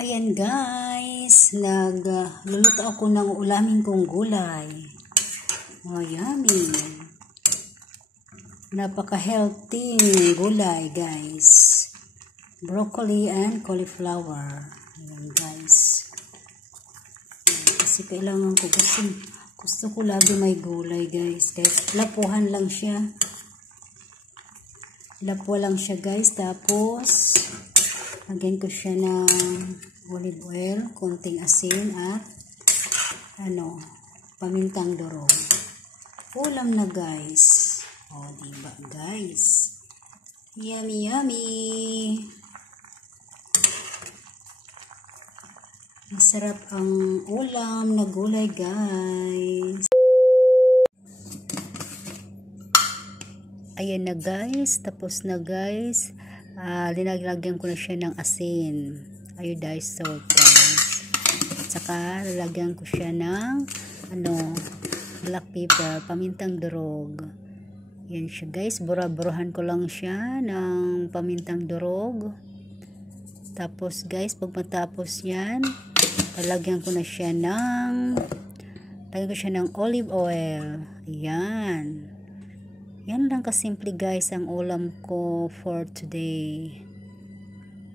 Ayan guys, nagluluto ako ng ulamin kong gulay. Oh, yummy. Napaka-healthy gulay guys. Broccoli and cauliflower. Ayan guys. Kasi kailangan ko, gusto ko lagi may gulay guys. Kahit lapuhan lang siya. Lapwa lang siya guys. Tapos lagyan ko siya ng olive oil, konting asin at pamintang durog. Ulam na guys. O, diba guys? Yummy, yummy! Masarap ang ulam na gulay guys. Ayan na guys. Tapos na guys. Linagyan ko na siya ng asin, iodized salt guys, at saka lalagyan ko siya ng black pepper, pamintang durog. Yan siya guys, bura-burahan ko lang siya ng pamintang durog. Tapos guys, pag matapos yan, lalagyan ko siya ng olive oil. Ayan. Yan lang kasimple guys ang ulam ko for today.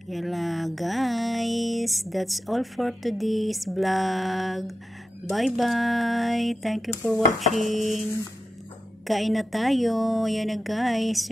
Yan lang guys. That's all for today's vlog. Bye bye. Thank you for watching. Kain na tayo. Yan na guys.